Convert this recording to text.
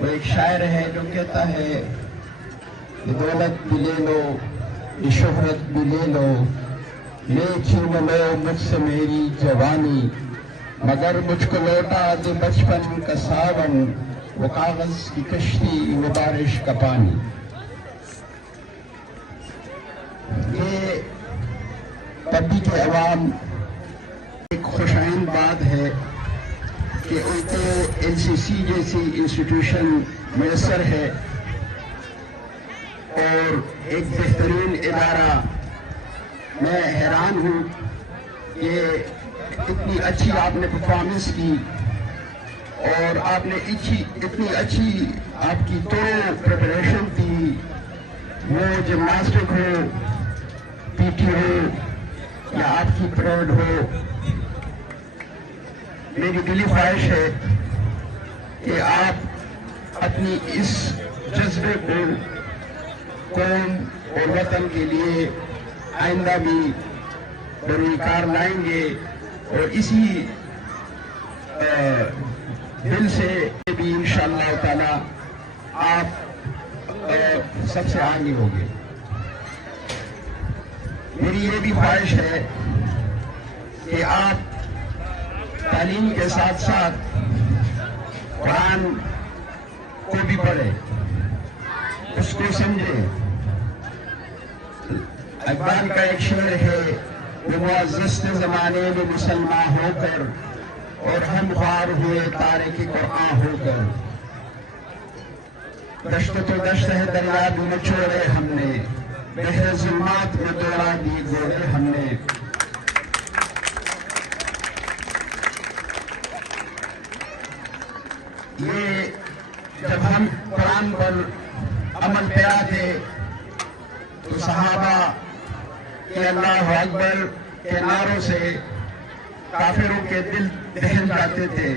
وہ ایک شاعر ہے جو کہتا ہے کہ دولت بھی لے لو، یہ شہرت بھی لے لو، لے چھین لو مجھ سے میری جوانی، مگر مجھ کو لوٹا دے بچپن کا ساون، وہ کاغذ کی کشتی وہ بارش کا پانی۔ یہ پبی کے عوام ایک خوش آئند بات ہے کہ ان کو این سی سی جیسی انسٹیٹیوشن میسر ہے اور ایک بہترین ادارہ۔ میں حیران ہوں کہ اتنی اچھی آپ نے پرفارمنس کی اور آپ نے اتنی اچھی آپ کی تو پریپریشن تھی، وہ جمناسٹک ہو، پی ٹی ہو یا آپ کی پریڈ ہو۔ میری دلی خواہش ہے کہ آپ اپنی اس جذبے کو قوم اور وطن کے لیے آئندہ بھی بروئے کار لائیں گے، اور اسی دل سے بھی انشاءاللہ تعالی آپ سب سے آگے ہوگے۔ میری یہ بھی خواہش ہے کہ آپ تعلیم کے ساتھ ساتھ قرآن کو بھی پڑھیں، اس کو سمجھیں۔ اقبال کا ایک شعر ہے کہ معزز زمانے میں مسلمان ہو کر اور ہم خوار ہوئے تارک قرآن ہو کر، دشت تو دشت ہے دریا بھی نچوڑے ہم نے، بحر ظلمات میں دوڑا دی گھوڑے ہم نے۔ یہ جب ہم قرآن پر عمل پیرا تھے تو صحابہ کے اللہ اکبر کے نعروں سے کافروں کے دل دہل جاتے تھے۔